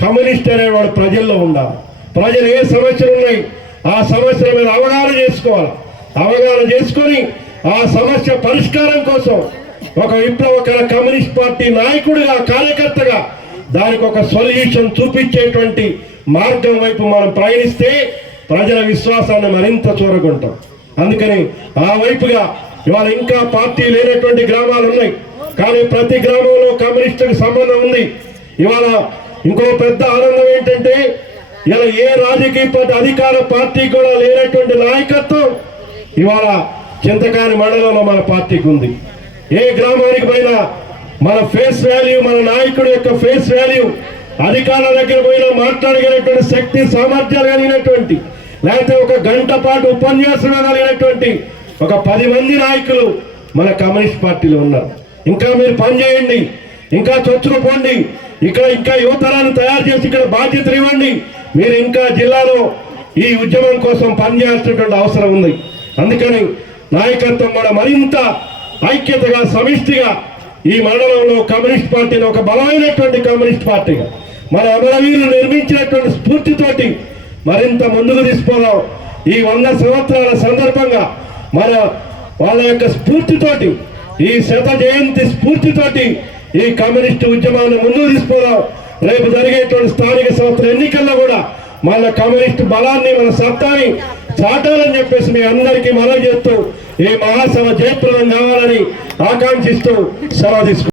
Communist అనేవాడు ప్రజల్లో ఉండాలి. ప్రజలు ఏ సమస్యలు ఉన్నాయి ఆ సమస్యల మీద అవగాహన చేసుకోవాలి. అవగాహన చేసుకొని ఆ సమస్య పరిష్కారం కోసం ఒక విప్లవకర కమ్యూనిస్ట్ పార్టీ నాయకుడిగా కార్యకర్తగా దానికి ఒక సొల్యూషన్ చూపించేటువంటి మార్గం వైపు మనం ప్రయాణిస్తే ప్రజల విశ్వాసాన్ని మరింత చూరగొంటాం. అందుకని ఆ వైపుగా ఇవాళ ఇంకా పార్టీ లేనటువంటి గ్రామాలు ఉన్నాయి. కానీ ప్రతి గ్రామంలో కమ్యూనిస్టుకి సంబంధం ఉంది. ఇవాళ ఇంకో పెద్ద ఆనందం ఏంటంటే ఇలా ఏ రాజకీయ పార్టీ అధికార పార్టీ కూడా లేనటువంటి నాయకత్వం ఇవాళ చింతకాని మండలంలో మన పార్టీకి ఉంది. ఏ గ్రామానికి పోయినా మన ఫేస్ వాల్యూ మన నాయకుడి యొక్క ఫేస్ వాల్యూ అధికారుల దగ్గర పోయినా మాట్లాడగలిగినటువంటి శక్తి సామర్థ్యాలు కలిగినటువంటి లేకపోతే ఒక గంట పాటు ఉపన్యాసం కలిగినటువంటి ఒక పది మంది నాయకులు మన కమ్యూనిస్ట్ పార్టీలో ఉన్నారు. ఇంకా మీరు పనిచేయండి ఇంకా చొచ్చుకు పోండి ఇక్కడ ఇంకా యువతరాన్ని తయారు చేసి ఇక్కడ బాధ్యతలు ఇవ్వండి. మీరు ఇంకా జిల్లాలో ఈ ఉద్యమం కోసం పనిచేయాల్సినటువంటి అవసరం ఉంది. అందుకని నాయకత్వం కూడా మరింత ఐక్యతగా సమిష్టిగా ఈ మండలంలో కమ్యూనిస్ట్ పార్టీని ఒక బలమైనటువంటి కమ్యూనిస్ట్ పార్టీగా మన అమరవీరులు నిర్మించినటువంటి స్ఫూర్తితోటి మరింత ముందుకు తీసుకుపోదాం. ఈ వంద సంవత్సరాల సందర్భంగా మన వాళ్ళ యొక్క స్ఫూర్తితోటి ఈ శత జయంతి స్ఫూర్తితోటి ఈ కమ్యూనిస్ట్ ఉద్యమాన్ని ముందుకు తీసుకుపోదాం. రేపు జరిగేటువంటి స్థానిక సంస్థల ఎన్నికల్లో కూడా మన కమ్యూనిస్ట్ బలాన్ని మన సత్తాని చాటాలని చెప్పేసి మీ అందరికీ మనవి చేస్తూ ఈ మహాసభ జయప్రదం కావాలని ఆకాంక్షిస్తూ సెలవు తీసుకుంటాం